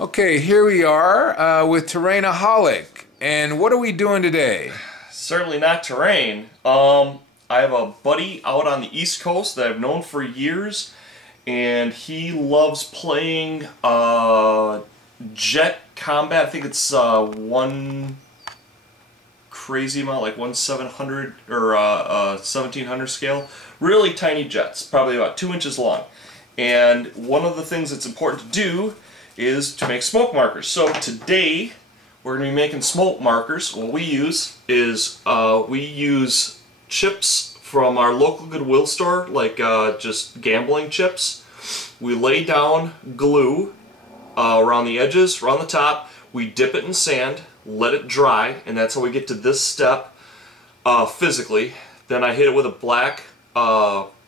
Okay, here we are with Terrainaholic. And what are we doing today? Certainly not terrain. I have a buddy out on the East Coast that I've known for years, and he loves playing jet combat. I think it's one crazy amount, like 1/700 or 1700 scale. Really tiny jets, probably about 2 inches long. And one of the things that's important to do is to make smoke markers. So today we're going to be making smoke markers. What we use is we use chips from our local Goodwill store, like just gambling chips. We lay down glue around the edges, around the top. We dip it in sand, let it dry, and that's how we get to this step physically. Then I hit it with a black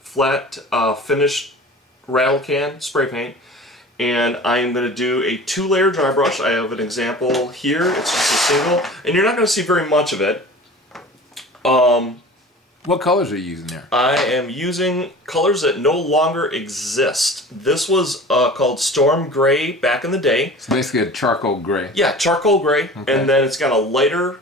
flat finished rattle can spray paint, and I'm going to do a 2-layer dry brush. I have an example here. It's just a single, and you're not going to see very much of it. What colors are you using there? I am using colors that no longer exist. This was called Storm Gray back in the day. It's basically a charcoal gray. Yeah, charcoal gray, Okay. and then it's got a lighter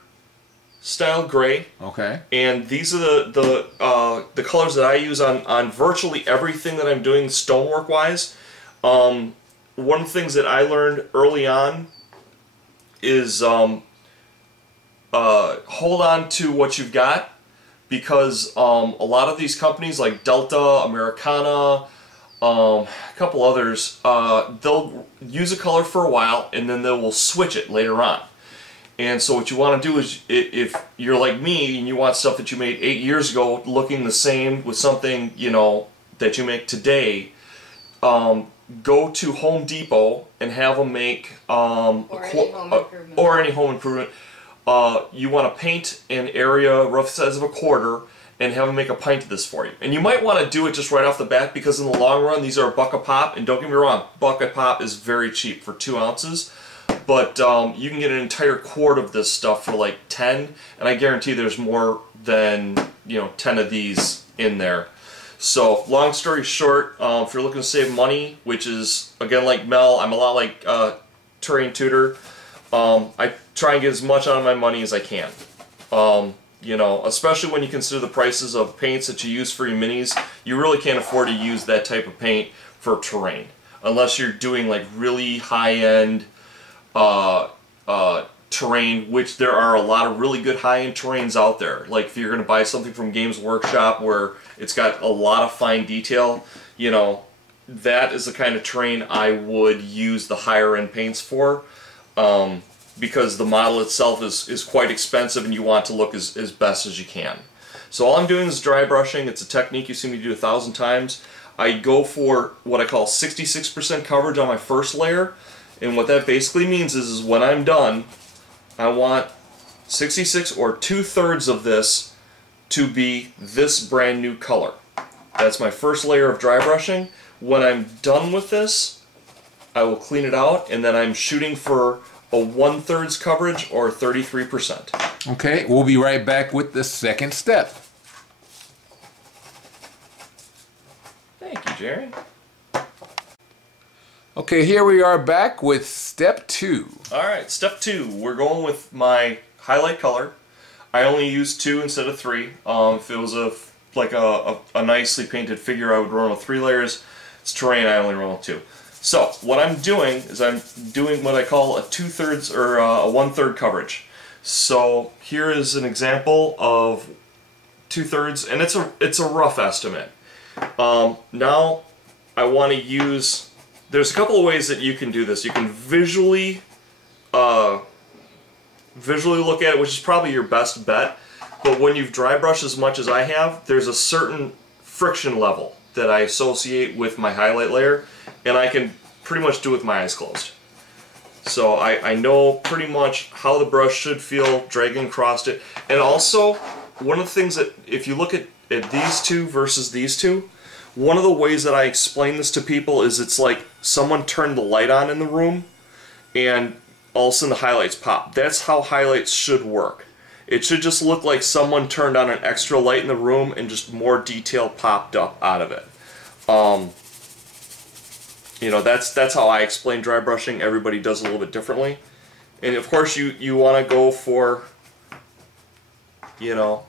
style gray. Okay. And these are the colors that I use on virtually everything that I'm doing stonework wise. One of the things that I learned early on is hold on to what you've got, because a lot of these companies like Delta, Americana, a couple others, they'll use a color for a while and then they will switch it later on. And so what you want to do is, if you're like me and you want stuff that you made 8 years ago looking the same with something, you know, that you make today, go to Home Depot and have them make or any home improvement. You want to paint an area rough size of a quarter and have them make a pint of this for you. And you might want to do it just right off the bat, because in the long run these are a buck a pop, and don't get me wrong, buck a pop is very cheap for 2 ounces. But you can get an entire quart of this stuff for like 10, and I guarantee there's more than 10 of these in there. So long story short, if you're looking to save money, which is again like Mel, I'm a lot like Terrain Tutor. I try and get as much out of my money as I can. Especially when you consider the prices of paints that you use for your minis, you really can't afford to use that type of paint for terrain unless you're doing like really high-end terrain, which there are a lot of really good high-end terrains out there. Like if you're going to buy something from Games Workshop where it's got a lot of fine detail, that is the kind of terrain I would use the higher end paints for, because the model itself is quite expensive and you want to look as best as you can. So all I'm doing is dry brushing. It's a technique you've seen me do 1,000 times. I go for what I call 66% coverage on my first layer. And what that basically means is when I'm done, I want 66 or 2/3 of this to be this brand new color. That's my first layer of dry brushing. When I'm done with this, I will clean it out, and then I'm shooting for a 1/3 coverage or 33%. Okay, we'll be right back with the second step. Thank you, Jerry. Okay, here we are back with step 2. Alright, step 2. We're going with my highlight color. I only use 2 instead of 3. If it was a nicely painted figure, I would run with 3 layers. It's terrain, I only run with 2. So what I'm doing is I'm doing what I call a 2/3 or a 1/3 coverage. So here is an example of 2/3, and it's a rough estimate. Now I want to use. There's a couple of ways that you can do this. You can visually look at it, which is probably your best bet. But when you've dry brushed as much as I have, there's a certain friction level that I associate with my highlight layer, and I can pretty much do it with my eyes closed. So I know pretty much how the brush should feel dragging across it. And also, one of the things that, if you look at these two versus these two, one of the ways that I explain this to people is it's like someone turned the light on in the room and all of a sudden the highlights pop. That's how highlights should work. It should just look like someone turned on an extra light in the room and just more detail popped up out of it. You know, that's how I explain dry brushing. Everybody does a little bit differently. And of course you want to go for, you know,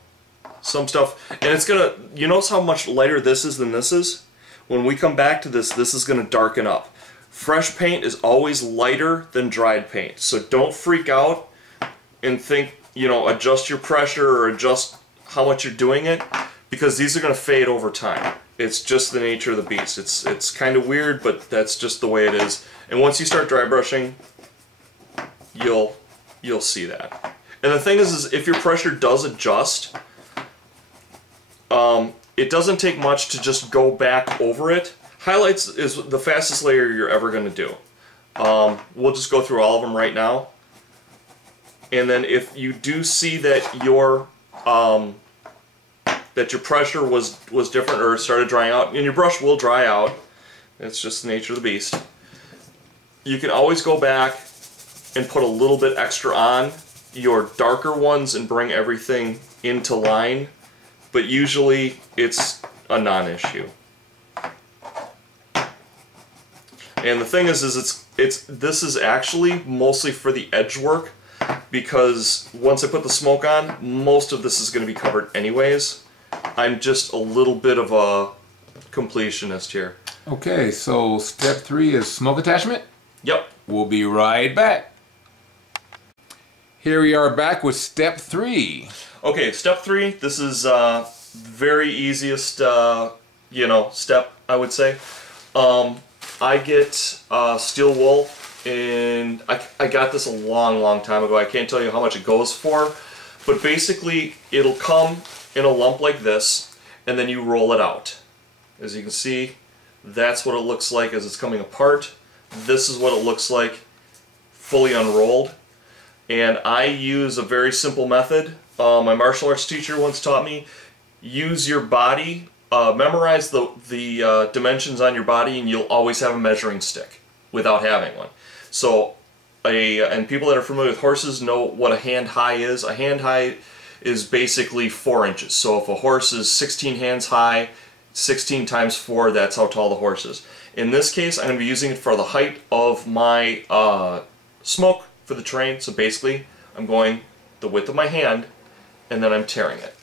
some stuff. And it's going to, you notice how much lighter this is than this is? When we come back to this, this is going to darken up. Fresh paint is always lighter than dried paint. So don't freak out and think, you know, adjust your pressure or adjust how much you're doing it, because these are going to fade over time. It's just the nature of the beast. It's kind of weird, but that's just the way it is. And once you start dry brushing, you'll see that. And the thing is if your pressure does adjust, it doesn't take much to just go back over it. Highlights is the fastest layer you're ever going to do. We'll just go through all of them right now. And then if you do see that your pressure was different or started drying out, and your brush will dry out, it's just the nature of the beast, you can always go back and put a little bit extra on your darker ones and bring everything into line, but usually it's a non-issue. And the thing is this is actually mostly for the edge work, because once I put the smoke on, most of this is going to be covered anyways. I'm just a little bit of a completionist here. Okay, so step 3 is smoke attachment? Yep. We'll be right back. Here we are back with step 3. Okay, step 3, this is very easiest you know, step, I would say. I get steel wool, and I got this a long time ago. I can't tell you how much it goes for, but basically it'll come in a lump like this, and then you roll it out. As you can see, that's what it looks like as it's coming apart. This is what it looks like fully unrolled. And I use a very simple method. My martial arts teacher once taught me, use your body, memorize the dimensions on your body, and you'll always have a measuring stick without having one. So, and people that are familiar with horses know what a hand high is. A hand high is basically 4 inches. So if a horse is 16 hands high, 16 times 4, that's how tall the horse is. In this case, I'm going to be using it for the height of my smoke for the terrain. So basically, I'm going the width of my hand, and then I'm tearing it.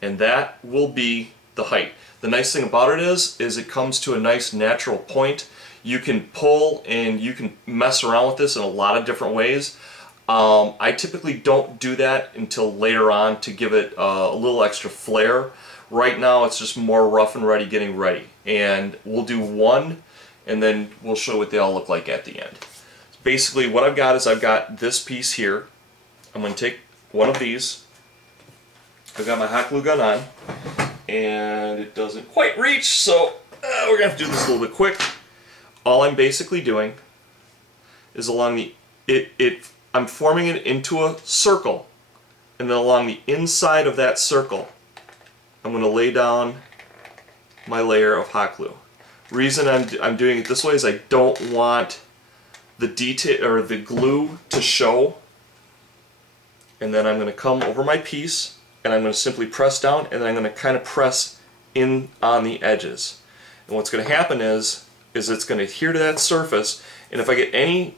And that will be the height. The nice thing about it is it comes to a nice natural point. You can pull and you can mess around with this in a lot of different ways. I typically don't do that until later on to give it a little extra flair. Right now it's just more rough and ready, getting ready. And we'll do one, and then we'll show what they all look like at the end. Basically what I've got is I've got this piece here. I'm going to take one of these. I've got my hot glue gun on, and it doesn't quite reach, so we're going to have to do this a little bit quick. All I'm basically doing is along the, I'm forming it into a circle, and then along the inside of that circle, I'm going to lay down my layer of hot glue. Reason I'm doing it this way is I don't want the detail or the glue to show. And then I'm going to come over my piece, and I'm going to simply press down, and then I'm going to kind of press in on the edges. And what's going to happen is it's going to adhere to that surface, and if I get any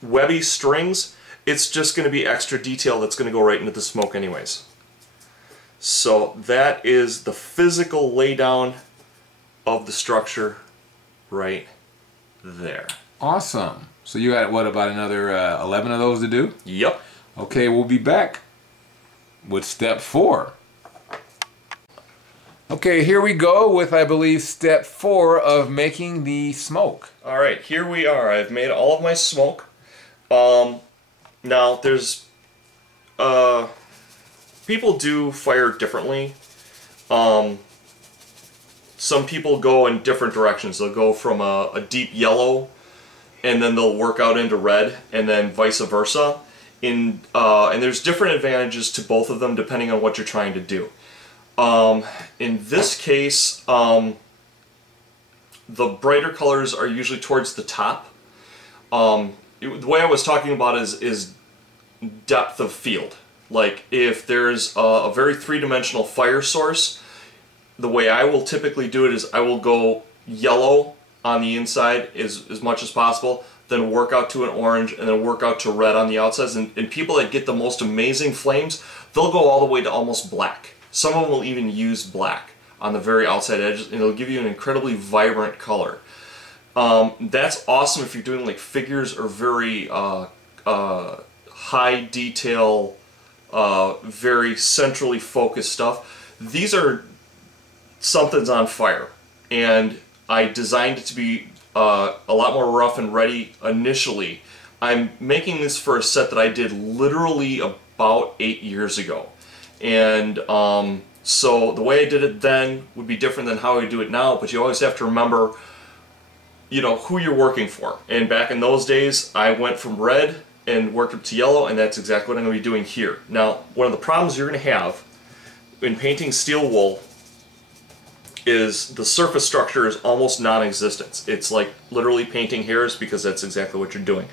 webby strings, it's just going to be extra detail that's going to go right into the smoke anyways. So that is the physical laydown of the structure right there. Awesome. So you got, what, about another 11 of those to do? Yep. Okay, we'll be back with step 4. Okay, here we go with, I believe, step 4 of making the smoke. Alright, here we are. I've made all of my smoke. Now, there's... people do fire differently. Some people go in different directions. They'll go from a deep yellow, and then they'll work out into red, and then vice versa. And there's different advantages to both of them depending on what you're trying to do. In this case, the brighter colors are usually towards the top. The way I was talking about is depth of field. Like if there's a very three-dimensional fire source, the way I will typically do it is I will go yellow on the inside as much as possible, then work out to an orange, and then work out to red on the outsides. And people that get the most amazing flames, they'll go all the way to almost black. Some of them will even use black on the very outside edges, and it'll give you an incredibly vibrant color. That's awesome if you're doing like figures or very high detail, very centrally focused stuff. These are something's on fire, and I designed it to be a lot more rough and ready initially. I'm making this for a set that I did literally about 8 years ago, and so the way I did it then would be different than how I do it now, but you always have to remember, you know, who you're working for. And back in those days, I went from red and worked up to yellow, and that's exactly what I'm going to be doing here. Now, one of the problems you're going to have in painting steel wool is the surface structure is almost non-existent. It's like literally painting hairs, because that's exactly what you're doing.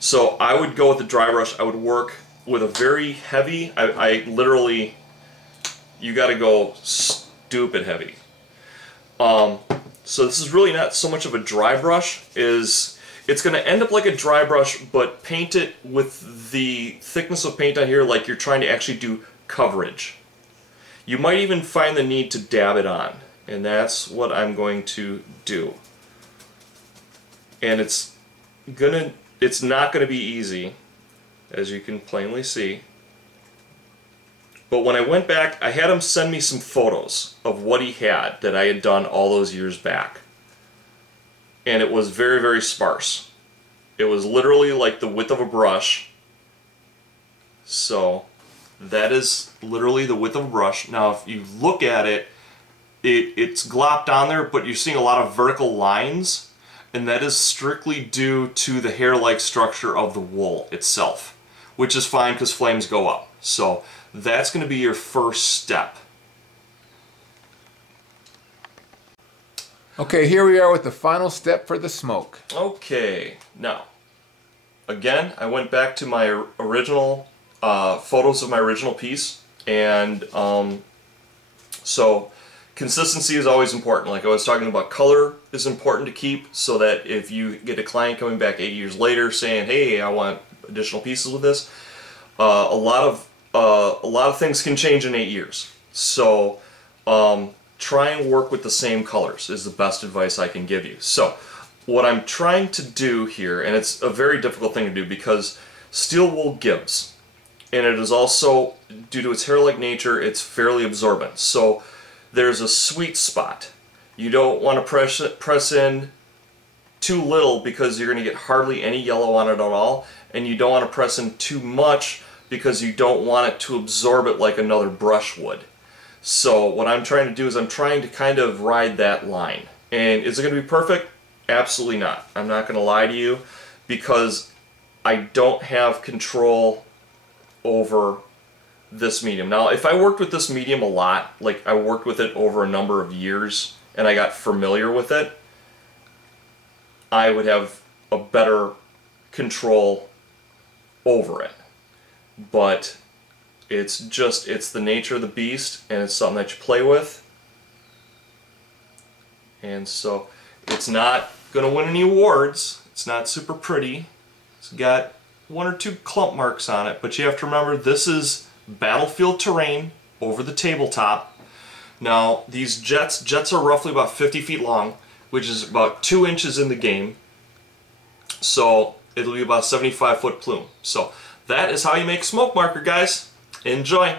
So I would go with the dry brush. I would work with a very heavy, I literally, you got to go stupid heavy. So this is really not so much of a dry brush, it's going to end up like a dry brush, but paint it with the thickness of paint on here like you're trying to actually do coverage. You might even find the need to dab it on, and that's what I'm going to do. And it's not going to be easy, as you can plainly see. But when I went back, I had him send me some photos of what he had that I had done all those years back. And it was very, very sparse. It was literally like the width of a brush. So that is literally the width of a brush. Now if you look at it, it's glopped on there, but you're seeing a lot of vertical lines, and that is strictly due to the hair-like structure of the wool itself, which is fine because flames go up. So that's going to be your first step. Okay, here we are with the final step for the smoke. Okay, now, again, I went back to my original photos of my original piece, and so consistency is always important. Like I was talking about, color is important to keep, so that if you get a client coming back 8 years later saying, hey, I want additional pieces with this, a lot of things can change in 8 years. So try and work with the same colors is the best advice I can give you. So what I'm trying to do here, and it's a very difficult thing to do because steel wool gives, and it is also, due to its hair-like nature, it's fairly absorbent. So there's a sweet spot. You don't want to press in too little because you're going to get hardly any yellow on it at all, and you don't want to press in too much because you don't want it to absorb it like another brush would. So what I'm trying to do is I'm trying to kind of ride that line. And is it going to be perfect? Absolutely not. I'm not going to lie to you, because I don't have control over this medium. Now, if I worked with this medium a lot, like I worked with it over a number of years and I got familiar with it, I would have a better control over it. But it's the nature of the beast, and it's something that you play with. And so it's not going to win any awards. It's not super pretty. It's got 1 or 2 clump marks on it, but you have to remember this is battlefield terrain over the tabletop. Now these jets are roughly about 50 feet long, which is about 2 inches in the game. So it'll be about a 75-foot plume. So that is how you make a smoke marker, guys. Enjoy!